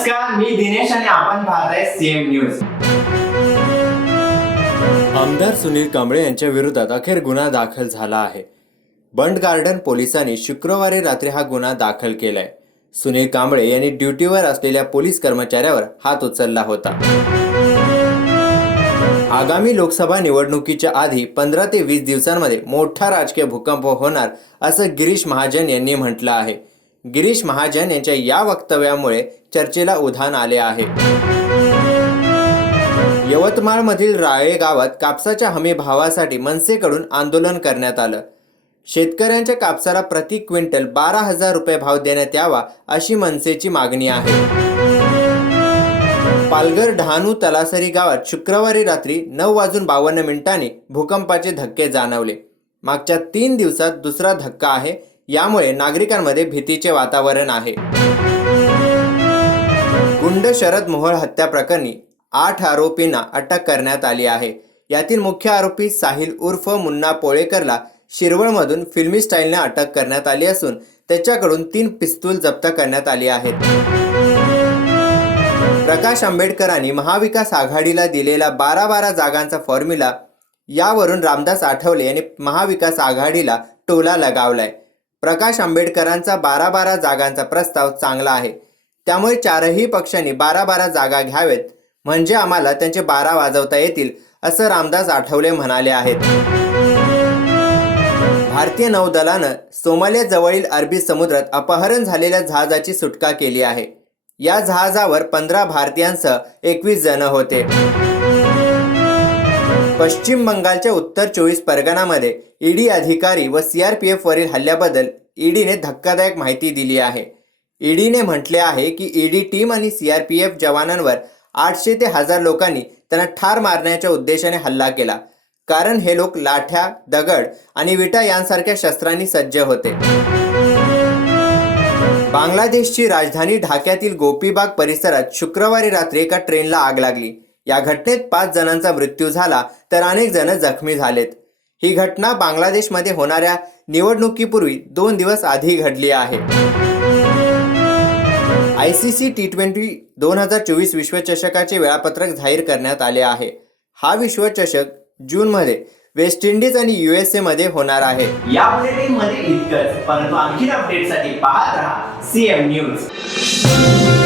नमस्कार, मी दिनेश आणि आपण पाहताय सीएम न्यूज। आमदार सुनील कांबळे यांच्या विरोधात अखेर गुन्हा दाखल झाला आहे। बंड गार्डन पोलिसांनी शुक्रवारी रात्री हा गुन्हा दाखल केलाय। सुनील कांबळे यांनी ड्युटीवर असलेल्या पोलीस कर्मचाऱ्यावर हात उचलला होता। आगामी लोकसभा निवडणुकीच्या आधी 15 ते 20 दिवसांमध्ये मोठा राजकीय भूकंप होणार असं गिरीश महाजन यांनी म्हटलं आहे। गिरीश महाजन यांच्या या वक्तव्यामुळे चर्चेला उधाण आले आहे। यवतमाळमधील राळे गावात कापसाच्या हमी भावासाठी मनसेकडून आंदोलन करण्यात आलं। शेतकऱ्यांच्या कापसाला प्रति क्विंटल 12,000 रुपये भाव देण्यात यावा अशी मनसेची मागणी आहे। पालघर डहाणू तलासरी गावात शुक्रवारी रात्री 9:52 भूकंपाचे धक्के जाणवले। मागच्या 3 दिवसात दुसरा धक्का आहे, यामुळे नागरिकांमध्ये भीतीचे वातावरण आहे। गुंड शरद मोहोळ हत्या प्रकरणी 8 आरोपींना अटक करण्यात आली आहे। यातील मुख्य आरोपी साहिल उर्फ मुन्ना पोळेकरला शिरवळमधून फिल्मी स्टाईलने अटक करण्यात आली असून त्याच्याकडून 3 पिस्तूल जप्त करण्यात आली आहेत। प्रकाश आंबेडकरांनी महाविकास आघाडीला दिलेला 12 जागांचा फॉर्म्युला, यावरून रामदास आठवले यांनी महाविकास आघाडीला टोला लगावलाय। प्रकाश आंबेडकरांचा 12 जागांचा प्रस्ताव चांगला आहे, त्यामुळे चारही पक्षांनी 12 जागा घ्यावेत, म्हणजे आम्हाला त्यांचे 12 वाजवता येतील, असं रामदास आठवले म्हणाले आहेत। भारतीय नौदलानं सोमालिया अरबी समुद्रात अपहरण झालेल्या जहाजाची सुटका केली आहे। या जहाजावर 15 भारतीयांसह 21 जण होते। पश्चिम बंगालच्या उत्तर 24 परगणामध्ये ईडी अधिकारी व सीआरपीएफ वरील हल्ल्याबद्दल ईडीने धक्कादायक माहिती दिली आहे। ईडीने म्हटले आहे की ईडी टीम आणि सीआरपीएफ जवानांवर 800 ते 1000 लोकांनी त्यांना ठार मारण्याच्या उद्देशाने हल्ला केला, कारण हे लोक लाठ्या, दगड आणि विटा यांसारख्या शस्त्रांनी सज्ज होते। बांगलादेशची राजधानी ढाक्यातील गोपीबाग परिसरात शुक्रवारी रात्री एका ट्रेनला आग लागली। या घटनेत 5 जणांचा मृत्यू झाला तर अनेक जण जखमी झालेत। ही घटना बांगलादेशमध्ये होणाऱ्या निवडणुकीपूर्वी 2 दिवस आधी घडली आहे। ICC T20 2024 विश्वचषकाचे वेळापत्रक जाहीर करण्यात आले आहे। हा विश्वचषक जूनमध्ये वेस्ट इंडिज आणि USA मध्ये होणार आहे। या बुलेटिनमध्ये इतकंच, परंतु आणखी अपडेटसाठी पाहत राहा सीएम न्यूज।